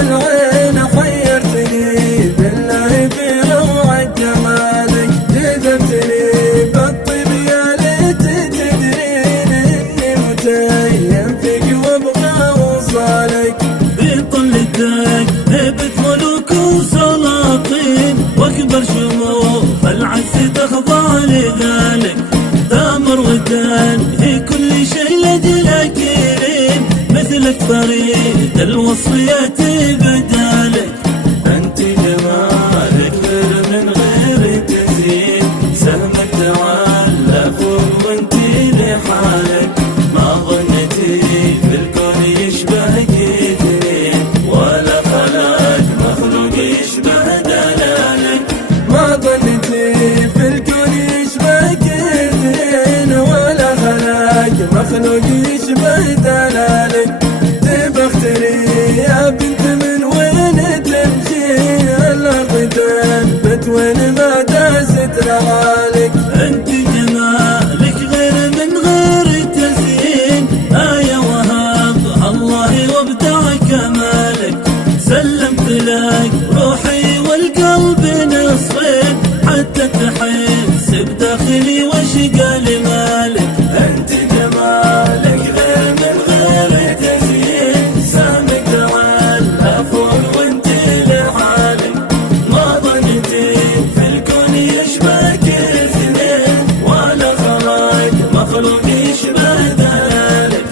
العين حيرتني بالله في روعة جمالك، جذبتني بالطيب يا ليت تدرين اني متيم فيك وابغى وصالك. بطلتك هبت ملوك وسلاطين واكبر شموخ العز تخضع لذلك، تامر ودان في كل شيء لاجلك كريم، مثلك فريد الوصفيات بدالك. انت جمالك غير من غير تزيين، سهمك تعلى فوق وانت لحالك، ما ظنتي في الكون يشبهك اثنين، ولا خلق مخلوق يشبه دلالك. ما ظنتي في الكون يشبهك اثنين، ولا خلق مخلوق يشبه دلالك. تبختري يا بنت من وين تمشين، الارض تنبت وين ما داست رغالك. انت جمالك غير من غير تزيين، آية وهبها الله وابدع كمالك، سلمت لك روحي والقلب نصفين، حتى تحس بداخلي واشقى لمالك. انت جمالك غير من غير تزيين، سامك تعلى فوق وانت لحالك، ما ظنتي في الكون يشبهك اثنين، ولا خلق مخلوق يشبه دلالك.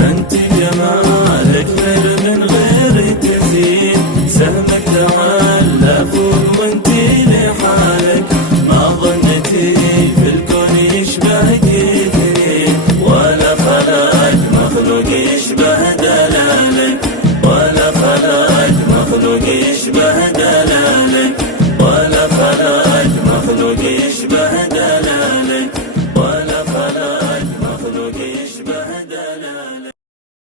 انت جمالك غير من غير تزيين، سهمك تعلى فوق وانت لحالك، ما ظنتي في الكون يشبهك اثنين، ولا خلق مخلوق يشبه دلالك، ولا خلق مخلوق يشبه دلالك.